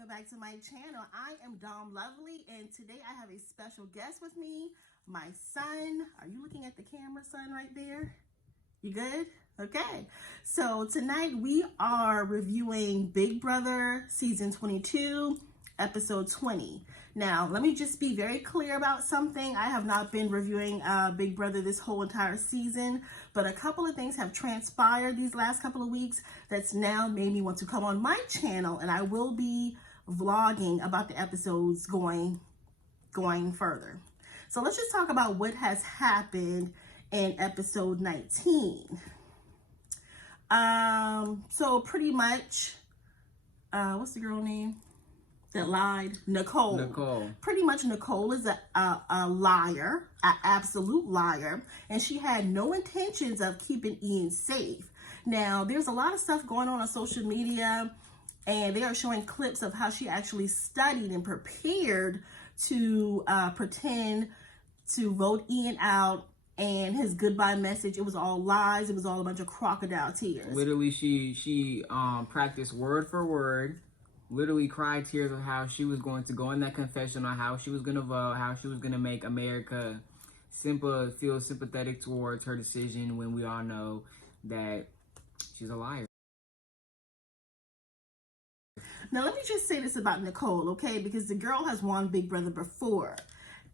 welcome back to my channel. I am Dom Lovely, and today I have a special guest with me, my son. Are you looking at the camera, son, right there? You good? Okay. So tonight we are reviewing Big Brother Season 22, Episode 20. Now, let me just be very clear about something. I have not been reviewing Big Brother this whole entire season, but a couple of things have transpired these last couple of weeks that's now made me want to come on my channel, and I will be vlogging about the episodes going further. So let's just talk about what has happened in episode 19. So pretty much, what's the girl name that lied? Nicole. Pretty much Nicole is a liar, an absolute liar, and she had no intentions of keeping Ian safe. Now, there's a lot of stuff going on social media, and they are showing clips of how she actually studied and prepared to pretend to vote Ian out, and his goodbye message, it was all lies. It was all a bunch of crocodile tears. Literally, she practiced word for word, literally cried tears of how she was going to go in that confessional, how she was going to vote, how she was going to make America feel sympathetic towards her decision, when we all know that she's a liar. Now, let me just say this about Nicole, okay? Because the girl has won Big Brother before.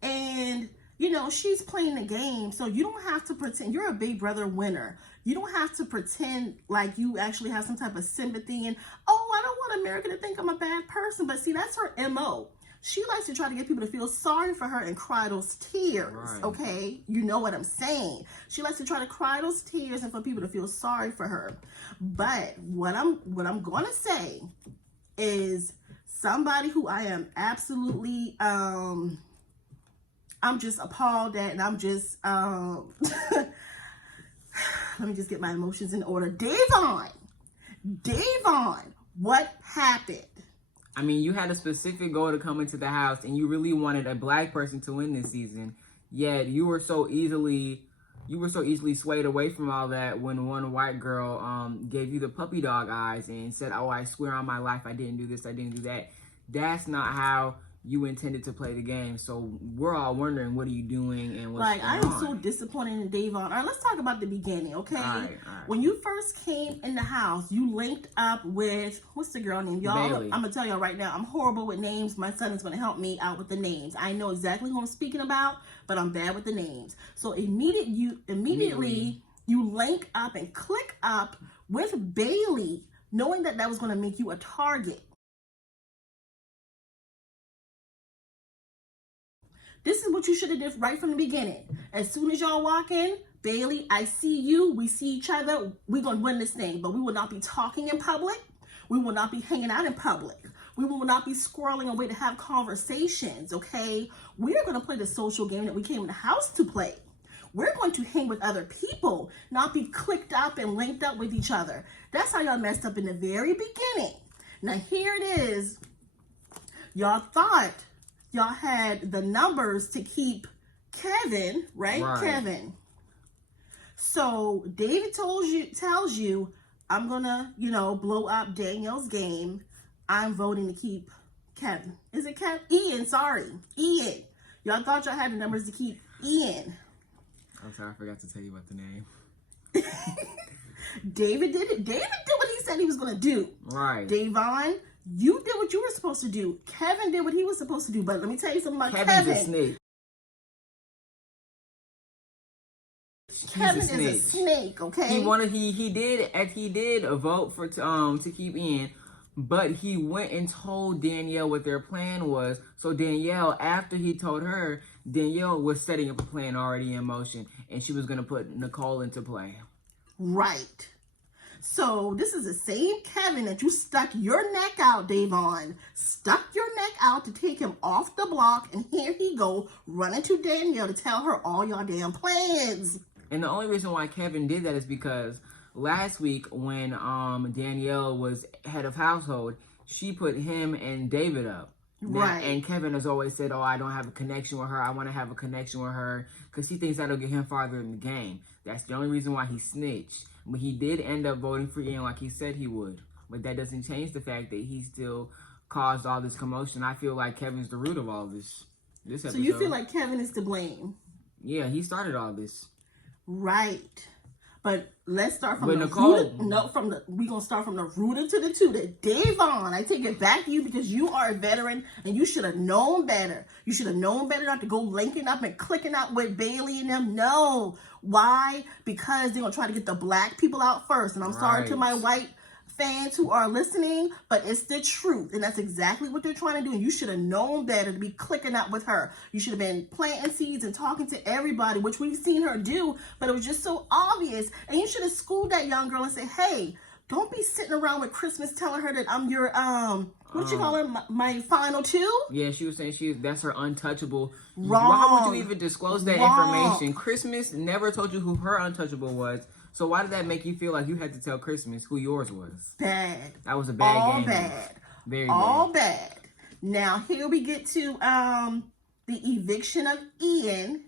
And, you know, she's playing the game, so you don't have to pretend. You're a Big Brother winner. You don't have to pretend like you actually have some type of sympathy and, oh, I don't want America to think I'm a bad person. But see, that's her MO. She likes to try to get people to feel sorry for her and cry those tears, right. Okay? You know what I'm saying. She likes to try to cry those tears and for people to feel sorry for her. But what I'm going to say is somebody who I am absolutely, I'm just appalled at, and I'm just, let me just get my emotions in order. Davonne, what happened? I mean, you had a specific goal to come into the house, and you really wanted a black person to win this season. Yet you were so easily swayed away from all that when one white girl gave you the puppy dog eyes and said, "Oh, I swear on my life, I didn't do this, I didn't do that." That's not how you intended to play the game. So we're all wondering, what are you doing and what's going on? I am so disappointed in Davonne. All right, let's talk about the beginning, okay? All right. When you first came in the house, you linked up with, what's the girl name? Y'all, I'm going to tell y'all right now, I'm horrible with names. My son is going to help me out with the names. I know exactly who I'm speaking about, but I'm bad with the names. So immediately you link up and click up with Bailey, knowing that that was going to make you a target. This is what you should have did right from the beginning. As soon as y'all walk in, Bailey, I see you. We see each other. We're going to win this thing. But we will not be talking in public. We will not be hanging out in public. We will not be squirreling away to have conversations, okay? We are going to play the social game that we came in the house to play. We're going to hang with other people, not be clicked up and linked up with each other. That's how y'all messed up in the very beginning. Now, here it is. Y'all thought y'all had the numbers to keep Kevin, right? Kevin. So David tells you, I'm gonna, blow up Danielle's game. I'm voting to keep Kevin. Is it Kevin? Ian, sorry. Ian. Y'all thought y'all had the numbers to keep Ian. I'm sorry, I forgot to tell you about the name. David did it. David did what he said he was gonna do. Right. Davonne, you did what you were supposed to do. Kevin did what he was supposed to do. But let me tell you something about Kevin. Kevin's a snake. Kevin is a snake, okay? He did vote for to keep Ian, but he went and told Danielle what their plan was. So Danielle, after he told her, Danielle was setting up a plan already in motion, and she was gonna put Nicole into play. Right. So this is the same Kevin that you stuck your neck out, Davonne. Stuck your neck out to take him off the block, and here he go running to Danielle to tell her all y'all damn plans. And the only reason why Kevin did that is because last week when Danielle was head of household, she put him and David up. Right. And Kevin has always said, "Oh, I don't have a connection with her. I want to have a connection with her," because he thinks that'll get him farther in the game. That's the only reason why he snitched. But he did end up voting for Ian like he said he would. But that doesn't change the fact that he still caused all this commotion. I feel like Kevin's the root of all this episode. So you feel like Kevin is to blame? Yeah, he started all this. Right. But let's start from Nicole, we're gonna start from the rooter to the tutor. Davonne, I take it back to you because you are a veteran and you should have known better. You should have known better not to go linking up and clicking out with Bailey and them. No. Why? Because they're gonna try to get the black people out first. And I'm sorry to my white fans who are listening, but it's the truth, and that's exactly what they're trying to do. And you should have known better to be clicking out with her. You should have been planting seeds and talking to everybody, which we've seen her do, but it was just so obvious. And you should have schooled that young girl and said, hey, don't be sitting around with Christmas telling her that I'm your what you call her, my final two. Yeah, she was saying that's her untouchable. Wrong. Why would you even disclose that information? Christmas never told you who her untouchable was. So why did that make you feel like you had to tell Christmas who yours was? Bad. That was a bad All game. bad. Very all bad. Now here we get to the eviction of Ian,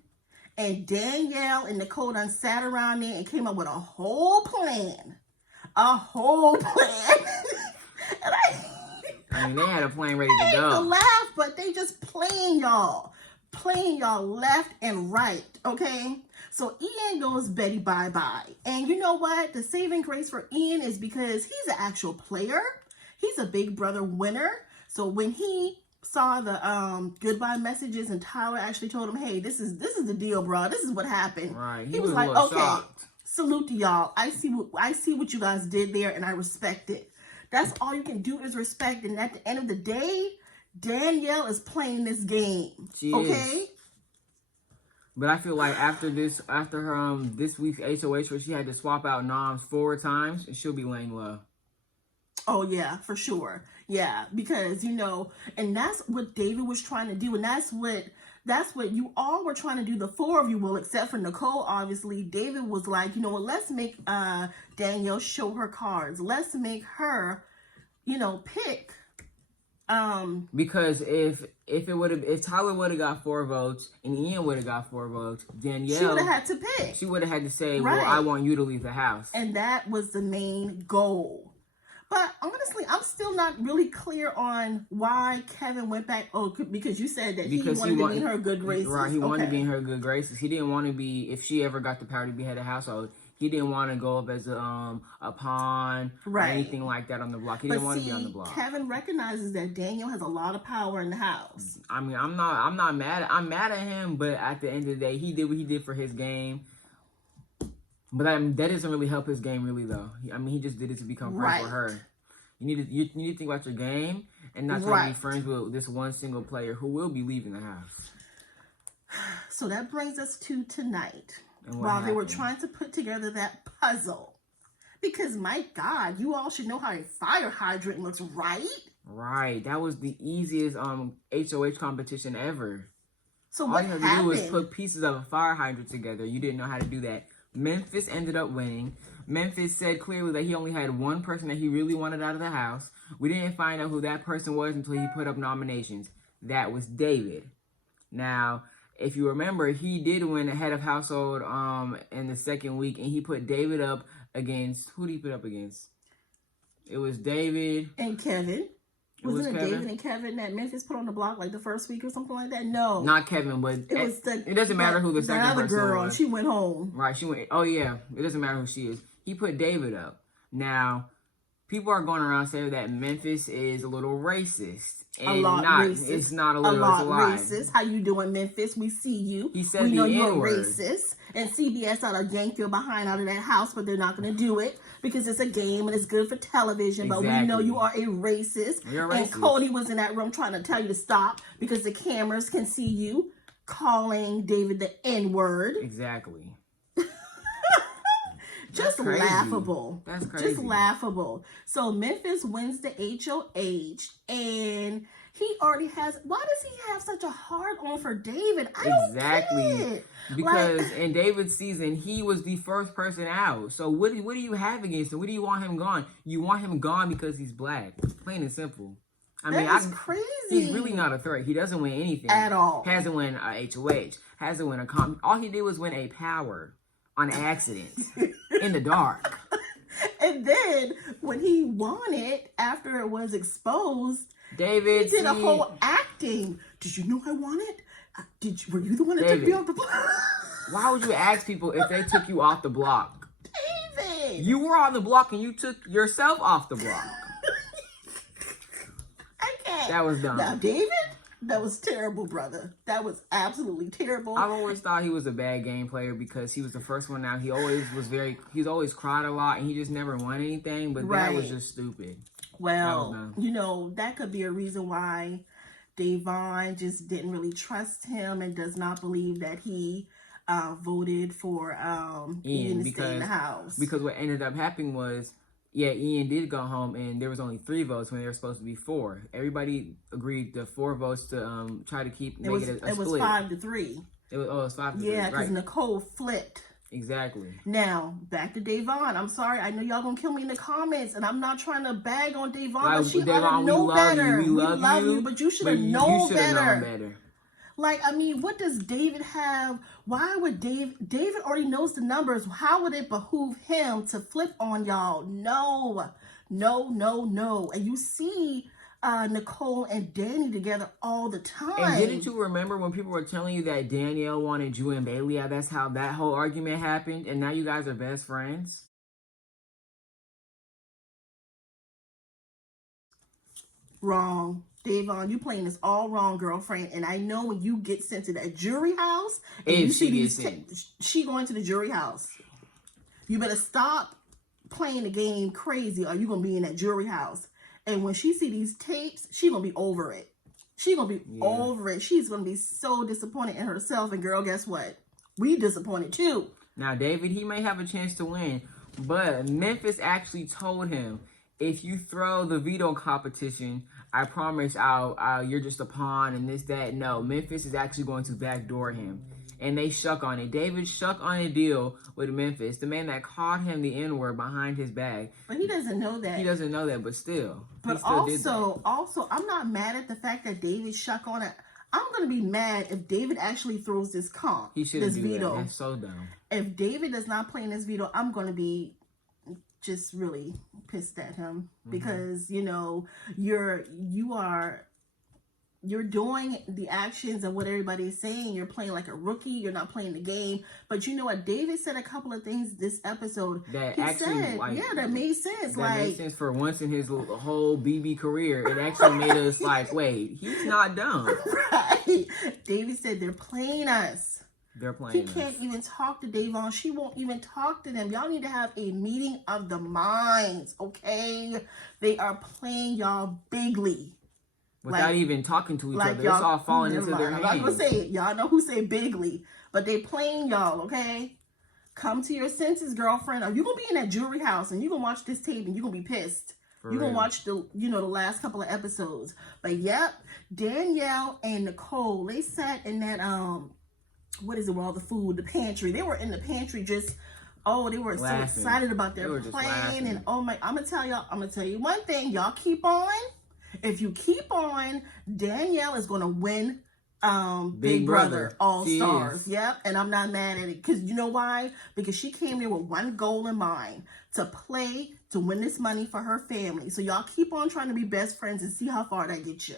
and Danielle and Nicole done sat around there and came up with a whole plan. And I mean, they had a plan ready to I hate go. to laugh, but they just playing y'all left and right, okay? So Ian goes Betty bye-bye. And you know what? The saving grace for Ian is because he's an actual player. He's a Big Brother winner. So when he saw the goodbye messages and Tyler actually told him, hey, this is the deal, bro. This is what happened. Right. He was like, okay, shocked. Salute to y'all. I see what you guys did there, and I respect it. That's all you can do is respect. And at the end of the day, Danielle is playing this game. She is. But I feel like after her this week's HOH where she had to swap out noms 4 times, she'll be laying low. Oh yeah, for sure. Yeah, because and that's what David was trying to do, and that's what you all were trying to do. The 4 of you, well, except for Nicole, obviously. David was like, you know what? Let's make Danielle show her cards. Let's make her, pick. Because if Tyler would have got 4 votes and Ian would have got 4 votes, Danielle, she would have had to pick. She would have had to say, right. Well, I want you to leave the house. And that was the main goal. But honestly, I'm still not really clear on why Kevin went back. Oh, because you said that he wanted to be in her good graces. Right, he wanted to be in her good graces. He didn't want to be, if she ever got the power to be head of household, he didn't want to go up as a pawn or anything like that on the block. He didn't want to be on the block. Kevin recognizes that Daniel has a lot of power in the house. I mean, I'm not mad. I'm mad at him, but at the end of the day, he did what he did for his game. But that doesn't really help his game, really, though. I mean, he just did it to become friends with her. You need to think about your game and not try to be friends with this one single player who will be leaving the house. So that brings us to tonight. While they were trying to put together that puzzle. Because, my God, you all should know how a fire hydrant looks, right? Right. That was the easiest HOH competition ever. So all what you had happened? to do was put pieces of a fire hydrant together. You didn't know how to do that. Memphis ended up winning. Memphis said clearly that he only had one person that he really wanted out of the house. We didn't find out who that person was until he put up nominations. That was David. Now, if you remember, he did win head of household in the second week, and he put David up against, who did he put up against? It was David. And Kevin. Wasn't it David and Kevin that Memphis put on the block like the first week or something like that? No. Not Kevin, but it doesn't matter who the second person girl, was. She went home. Right, she went, oh yeah, it doesn't matter who she is. He put David up. Now, people are going around saying that Memphis is a little racist. And racist. It's not a little, it's a lot. Racist. How you doing, Memphis? We see you. He said we know you're N-word. Racist. And CBS ought to yank your behind out of that house, but they're not going to do it because it's a game and it's good for television. Exactly. But we know you are a racist. You're a racist. And Cody was in that room trying to tell you to stop because the cameras can see you calling David the N-word. Exactly. Just laughable. That's crazy. Just laughable. So Memphis wins the HOH, and he already has. Why does he have such a hard on for David? I don't get it. Because in David's season, he was the first person out. So what do you have against him? What do you want him gone? You want him gone because he's black. Plain and simple. That's crazy. He's really not a threat. He doesn't win anything at all. Hasn't win a HOH. Hasn't win a all he did was win a power on accident in the dark. And then when he won it after it was exposed, David, He did a whole acting. Did you know I won it? Were you the one that David, took me off the block? Why would you ask people if they took you off the block? David! You were on the block and you took yourself off the block. I can't. That was dumb. Now, David, that was terrible, brother. That was absolutely terrible. I've always thought he was a bad game player because he was the first one out. He's always cried a lot and he just never won anything, but that was just stupid. Well, that could be a reason why Davonne just didn't really trust him and does not believe that he voted for Ian to stay in the house. Because what ended up happening was, Ian did go home and there was only 3 votes when there were supposed to be 4. Everybody agreed to 4 votes to try to make it a split. It was 5-3. It was 5-3. Yeah, because Nicole flipped. Exactly. Now, back to Davonne. I'm sorry. I know y'all gonna kill me in the comments, and I'm not trying to bag on Davonne, but she ought to know better. We love you, but you should have known better. Like, I mean, what does David have? Why would David already knows the numbers. How would it behoove him to flip on y'all? No. And you see Nicole and Danny together all the time. And didn't you remember when people were telling you that Danielle wanted Drew and Bailey? That's how that whole argument happened, and now you guys are best friends? Wrong. Davonne, you playing this all wrong, girlfriend. And I know when you get sent to that jury house, and you see she going to the jury house, you better stop playing the game crazy, or you're gonna be in that jury house. And when she see these tapes, she gonna be over it. She gonna be over it. She's gonna be so disappointed in herself. And girl, guess what? We disappointed too. Now, David, he may have a chance to win, but Memphis actually told him, if you throw the veto competition, I promise you're just a pawn and this, that. No, Memphis is actually going to backdoor him. And they shuck on it. David shuck on a deal with Memphis, the man that called him the N-word behind his back. But he doesn't know that. He doesn't know that, but still. But also, I'm not mad at the fact that David shuck on it. I'm going to be mad if David actually throws this comp. He shouldn't do veto. That. That's so dumb. If David does not play in this veto, I'm going to be just really pissed at him because you're doing the actions of what everybody is saying. You're playing like a rookie. You're not playing the game. But you know what? David said a couple of things this episode that made sense. That made sense for once in his whole BB career. It actually made us like, wait, he's not dumb. Right. David said they're playing us. They're playing He can't even talk to Davonne. She won't even talk to them. Y'all need to have a meeting of the minds, okay? They are playing y'all bigly. Without even talking to each other. It's all falling into their hands. I'm going to say it. Y'all know who say bigly. But they playing y'all, okay? Come to your senses, girlfriend. Or you going to be in that jury house and you going to watch this tape and you going to be pissed. You're going to watch the last couple of episodes. But yep, Danielle and Nicole, they sat in that, with all the food, the pantry. They were in the pantry just, they were laughing. So excited about their plan. And I'm going to tell you one thing. Y'all keep on. If you keep on, Danielle is going to win Big Brother All-Stars. Yep. And I'm not mad at it. Because you know why? Because she came here with one goal in mind. To play, to win this money for her family. So y'all keep on trying to be best friends and see how far that gets you.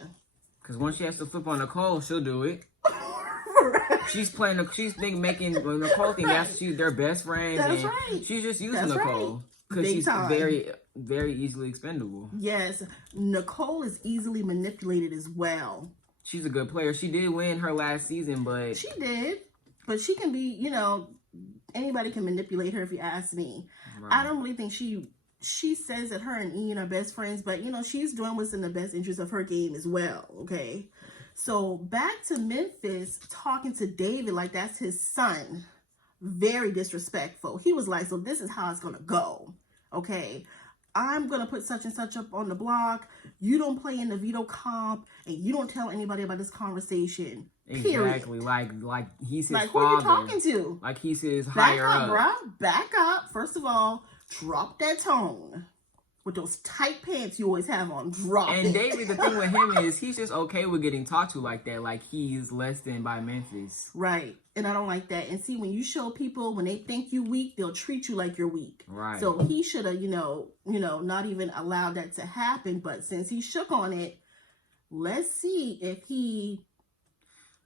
Because once she has to flip on Nicole, she'll do it. Right. She's making Nicole think she's their best friend. That's right. She's just using Nicole. Because she's very, very easily expendable. Yes. Nicole is easily manipulated as well. She's a good player. She did win her last season, but... She did. But she can be, anybody can manipulate her if you ask me. Right. I don't really think she says that her and Ian are best friends, but, she's doing what's in the best interest of her game as well, okay? So back to Memphis talking to David like that's his son. Very disrespectful. He was like, so this is how it's going to go. Okay, I'm going to put such and such up on the block. You don't play in the veto comp and you don't tell anybody about this conversation. Period. Exactly. Like he's his father. Who are you talking to? Like he's his higher up. Bruh. Back up. First of all, drop that tone. With those tight pants you always have on, drop it. And David, the thing with him is he's just okay with getting talked to like that. Like he's less than by Memphis. Right. And I don't like that. And see, when you show people, when they think you weak, they'll treat you like you're weak. Right. So he should have, not even allowed that to happen. But since he shook on it, Let's see if he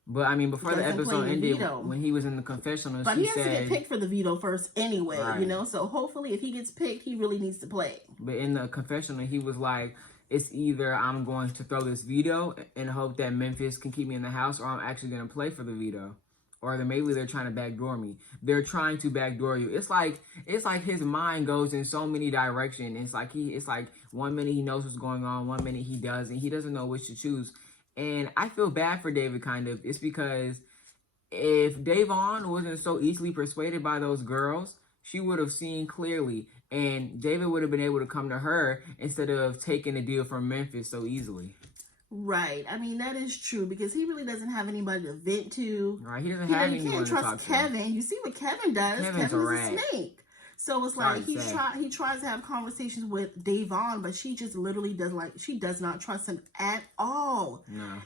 But I mean, before the doesn't episode play the ended, veto. when he was in the confessional, But she he has to said, get picked for the veto first anyway, Right. you know? So hopefully if he gets picked, he really needs to play. but in the confessional, he was like, it's either I'm going to throw this veto and hope that Memphis can keep me in the house, or I'm actually going to play for the veto. Or then maybe they're trying to backdoor me. They're trying to backdoor you. It's like his mind goes in so many directions. It's like 1 minute he knows what's going on, 1 minute he doesn't. He doesn't know which to choose. And I feel bad for David, kind of. It's because if Davonne wasn't so easily persuaded by those girls, she would have seen clearly. And David would have been able to come to her instead of taking a deal from Memphis so easily. Right. I mean, that is true because he really doesn't have anybody to vent to. Right. He doesn't have anyone can't to talk trust to. Kevin. You see what Kevin does. Kevin's Kevin a is a rat. snake. So it's Sorry like to he tries to have conversations with Davonne, but she just literally does not trust him at all. No.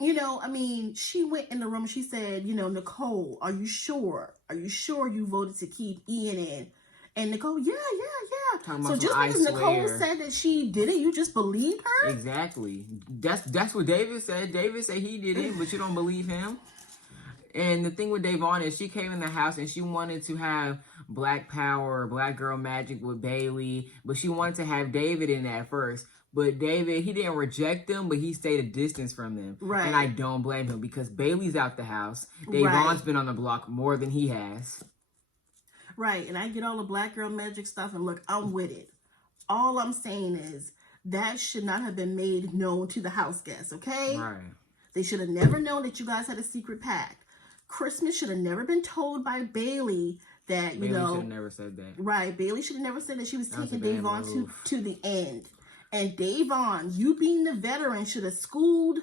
You know, I mean, she went in the room and she said, you know, Nicole, are you sure? Are you sure you voted to keep Ian in? And Nicole, yeah. So just because Nicole said that she did it, you just believe her? Exactly. That's what David said. David said he did it, but you don't believe him. And the thing with Davonne is she came in the house and she wanted to have Black Power, Black Girl Magic with Bailey, but she wanted to have David in that first. But David, he didn't reject them, but he stayed a distance from them. Right. And I don't blame him because Bailey's out the house. Davonne's been on the block more than he has. Right, and I get all the Black Girl Magic stuff, and look, I'm with it. All I'm saying is that should not have been made known to the house guests, okay? Right. They should have never known that you guys had a secret pact. Christmas should have never been told by Bailey that, you Bailey know... should have never said that. Right, Bailey should have never said that she was taking a bad Davonne move. to the end. And Davonne, you being the veteran, should have schooled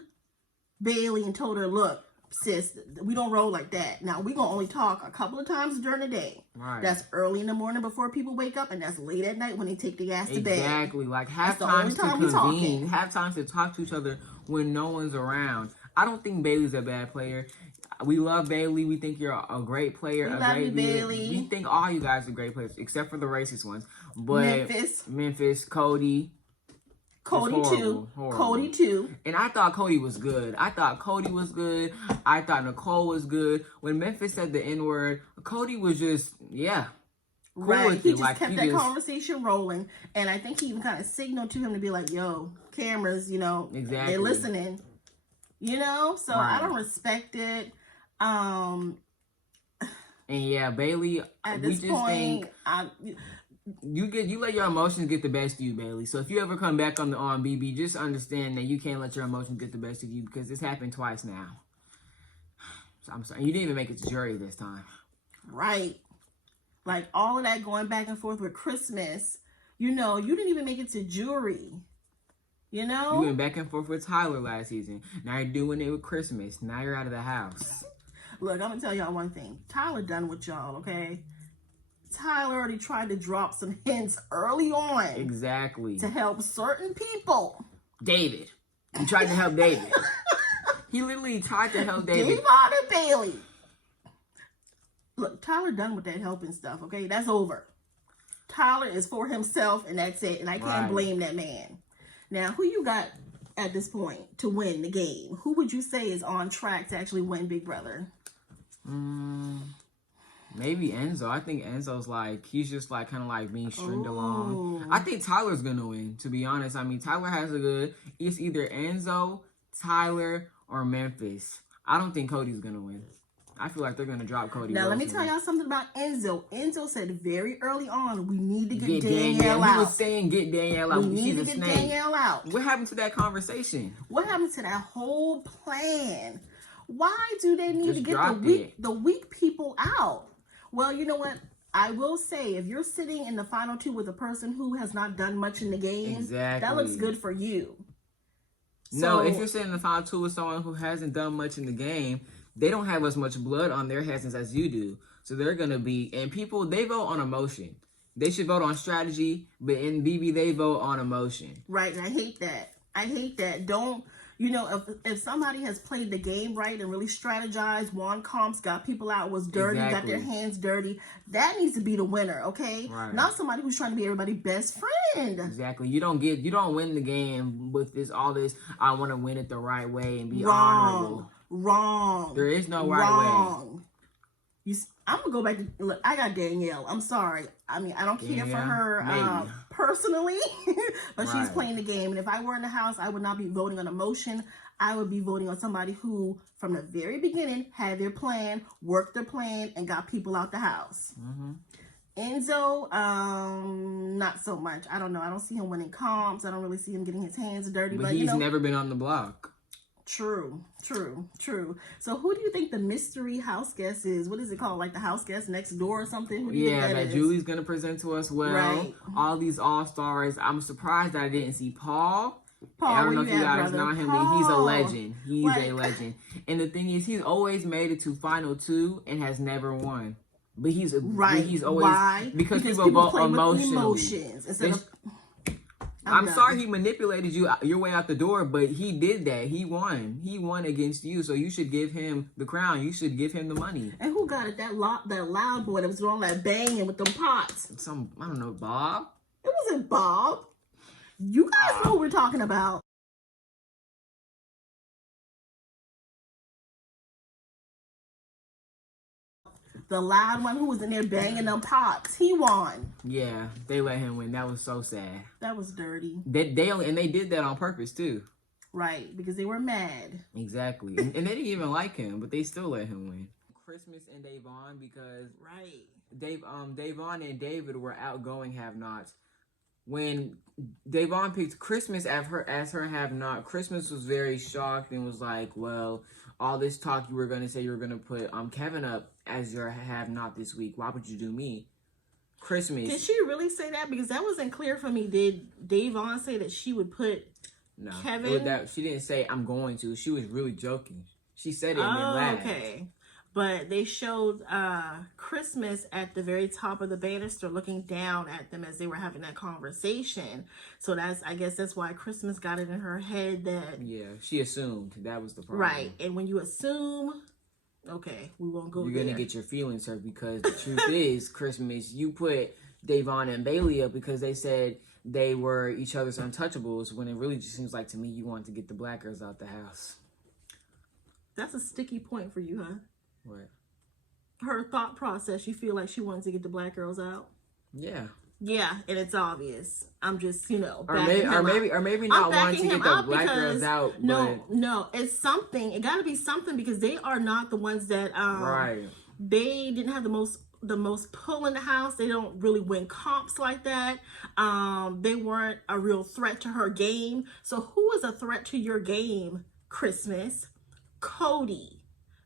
Bailey and told her, look, sis, we don't roll like that. Now, we're going to only talk a couple of times during the day. Right. That's early in the morning before people wake up, and that's late at night when they take the ass to bed. Exactly. Like, have the times only to time we convene. talking. Have times to talk to each other when no one's around. I don't think Bailey's a bad player. We love Bailey. We think you're a great player. We a love great you, leader. Bailey. We think all you guys are great players, except for the racist ones. But Memphis, Cody too. Cody too. And I thought Cody was good. I thought Nicole was good. When Memphis said the N-word, Cody was just, cool Right. He with it. just kept that conversation rolling. And I think he even kind of signaled to him to be like, yo, cameras, you know, Exactly. they're listening. You know? So Right. I don't respect it. And yeah, Bailey, At we this just point, think you let your emotions get the best of you, Bailey. So if you ever come back on BB, just understand that you can't let your emotions get the best of you because this happened twice now. So I'm sorry, you didn't even make it to jury this time. Right. Like all of that going back and forth with Christmas, you know, you didn't even make it to jury. You know? You went back and forth with Tyler last season. Now you're doing it with Christmas. Now you're out of the house. Look, I'm going to tell y'all one thing. Tyler done with y'all, okay? Tyler already tried to drop some hints early on. Exactly. To help certain people. David. He tried to help David. He literally tried to help David. Davonne and Bailey. Look, Tyler done with that helping stuff, okay? That's over. Tyler is for himself, and that's it. And I can't blame that man. Now, who you got at this point to win the game? Who would you say is on track to actually win Big Brother? Maybe Enzo. I think Enzo's like, he's just like kind of like being stringed along. I think Tyler's going to win, to be honest. I mean, Tyler has a good, it's either Enzo, Tyler, or Memphis. I don't think Cody's going to win. I feel like they're going to drop Cody. Now, let me tell y'all something about Enzo. Enzo said very early on, we need to get Danielle out. He was saying get Danielle out. We need to get Danielle out. What happened to that conversation? What happened to that whole plan? Why do they need to get the weak people out? Well, you know what? I will say, if you're sitting in the final two with a person who has not done much in the game, that looks good for you. No, if you're sitting in the final two with someone who hasn't done much in the game, they don't have as much blood on their hands as you do. So they're going to be, and people, they vote on emotion. They should vote on strategy, but in BB, they vote on emotion. Right, and I hate that. I hate that. Don't You know, if somebody has played the game right and really strategized, won comps, got people out, was dirty, got their hands dirty, that needs to be the winner, okay? Right. Not somebody who's trying to be everybody's best friend. Exactly. You don't win the game with all this. I want to win it the right way and be Wrong. honorable. Wrong. There is no right way. I'm gonna go back to look. I got Danielle. I'm sorry. I mean, I don't care for her personally, but she's playing the game. And if I were in the house, I would not be voting on a motion. I would be voting on somebody who, from the very beginning, had their plan, worked their plan, and got people out the house. Enzo, not so much. I don't know. I don't see him winning comps. I don't really see him getting his hands dirty. But he's never been on the block. True. So who do you think the mystery house guest is? What is it called? Like the house guest next door or something? Who do you think that is? Julie's going to present to us well. Right. All these all-stars. I'm surprised that I didn't see Paul. Paul, I don't know if you guys know him, but he's a legend. He's Like, a legend. And the thing is, he's always made it to Final Two and has never won. But he's always... Why? Because people vote emotions emotionally. instead of... I'm sorry he manipulated you your way out the door, but he did that. He won. He won against you, so you should give him the crown. You should give him the money. And who got it? That loud boy that was doing all that banging with them pots. I don't know, Bob? It wasn't Bob. You guys know who we're talking about. The loud one who was in there banging them pots. He won. Yeah, they let him win. That was so sad. That was dirty. They did that on purpose too. Right, because they were mad. Exactly. and they didn't even like him, but they still let him win. Christmas and Davonne, because Davonne and David were outgoing have-nots. When Davonne picked Christmas as her have-not, Christmas was very shocked and was like, well, all this talk you were going to say you were going to put Kevin up as your have-not this week. Why would you do me? Christmas. Did she really say that? Because that wasn't clear for me. Did Davonne say that she would put Kevin? She didn't say, I'm going to. She was really joking. She said it and then laughed. Okay. But they showed Christmas at the very top of the banister looking down at them as they were having that conversation. So I guess that's why Christmas got it in her head that... Yeah, she assumed that was the problem. Right. And when you assume... Okay, we won't go there. You're going to get your feelings hurt because the truth is, Christmas, you put Davonne and Bailey up because they said they were each other's untouchables, when it really just seems like to me you want to get the black girls out the house. That's a sticky point for you, huh? What? Her thought process, you feel like she wanted to get the black girls out? Yeah. Yeah, and it's obvious. I'm just, or maybe not wanting to get the black girls out. No, it's something. It got to be something because they are not the ones that right. They didn't have the most pull in the house. They don't really win comps like that. They weren't a real threat to her game. So who is a threat to your game? Christmas, Cody,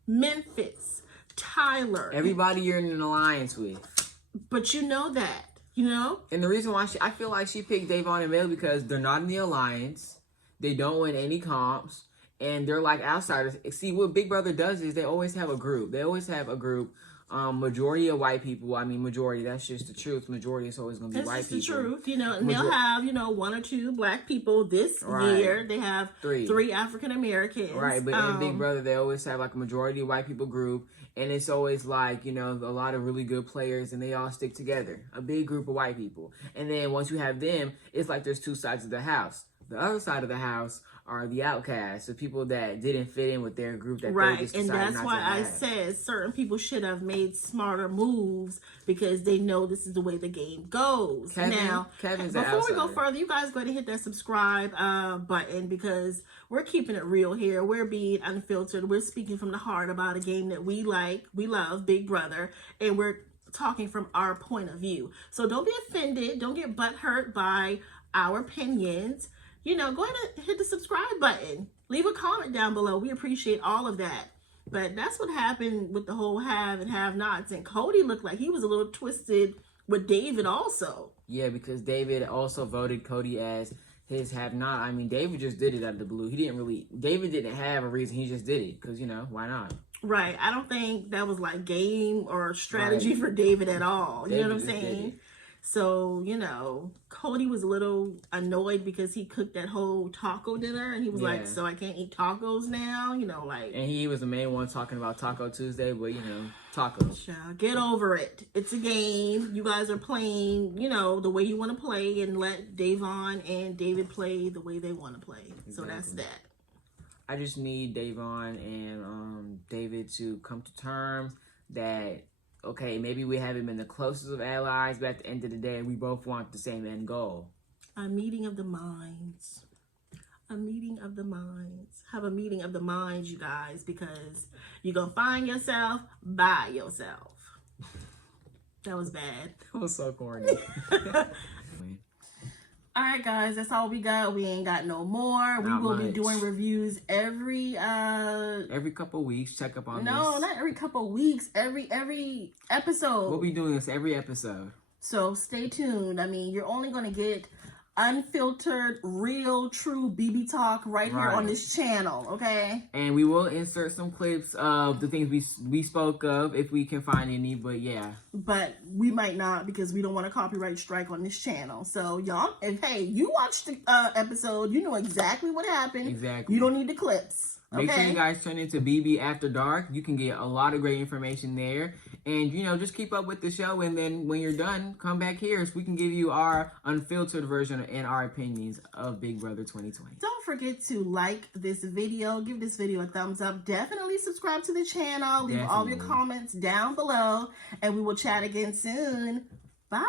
Memphis, Tyler. Everybody you're in an alliance with. But you know that. You know? And the reason why I feel like she picked Davonne and Bailey because they're not in the alliance. They don't win any comps. And they're like outsiders. See, what Big Brother does is they always have a group. Majority of white people. I mean, majority, that's just the truth. Majority is always going to be white people. That's the truth. You know, and they'll have, one or two black people this year. They have three African Americans. Right, but in Big Brother, they always have like a majority white people group. And it's always like, a lot of really good players and they all stick together. A big group of white people. And then once you have them, it's like there's two sides of the house. The other side of the house are the outcasts, the people that didn't fit in with their group that they just decided not to have. And that's why I said certain people should have made smarter moves because they know this is the way the game goes. Kevin's before we go further, you guys go ahead and hit that subscribe button because we're keeping it real here. We're being unfiltered. We're speaking from the heart about a game that we like, we love, Big Brother, and we're talking from our point of view. So don't be offended. Don't get butthurt by our opinions. Go ahead and hit the subscribe button. Leave a comment down below. We appreciate all of that. But that's what happened with the whole have and have-nots. And Cody looked like he was a little twisted with David also. Yeah, because David also voted Cody as his have-not. I mean, David just did it out of the blue. David didn't have a reason. He just did it because, why not? Right. I don't think that was like game or strategy for David at all. You know what I'm saying? So, you know, Cody was a little annoyed because he cooked that whole taco dinner and he was like, so I can't eat tacos now, you know, like. And he was the main one talking about Taco Tuesday, but you know, tacos. Child, get over it. It's a game. You guys are playing, you know, the way you want to play, and let Davonne and David play the way they want to play. Exactly. So that's that. I just need Davonne and David to come to terms that, okay, maybe we haven't been the closest of allies, but at the end of the day, we both want the same end goal. A meeting of the minds. A meeting of the minds. Have a meeting of the minds, you guys, because you're going to find yourself by yourself. That was bad. That was so corny. All right, guys, that's all we got. We ain't got no more. We will be doing reviews every couple weeks. Check up on this. No, not every couple weeks. Every episode. We'll be doing this every episode. So stay tuned. I mean, you're only gonna get unfiltered, real, true BB talk right here on this channel, okay? And we will insert some clips of the things we spoke of if we can find any, but yeah. But we might not, because we don't want a copyright strike on this channel. So y'all, if hey, you watched the episode, you know exactly what happened. Exactly. You don't need the clips. Okay? Make sure you guys turn into BB After Dark. You can get a lot of great information there. And, you know, just keep up with the show. And then when you're done, come back here so we can give you our unfiltered version and our opinions of Big Brother 2020. Don't forget to like this video. Give this video a thumbs up. Definitely subscribe to the channel. Leave all your comments down below. And we will chat again soon. Bye.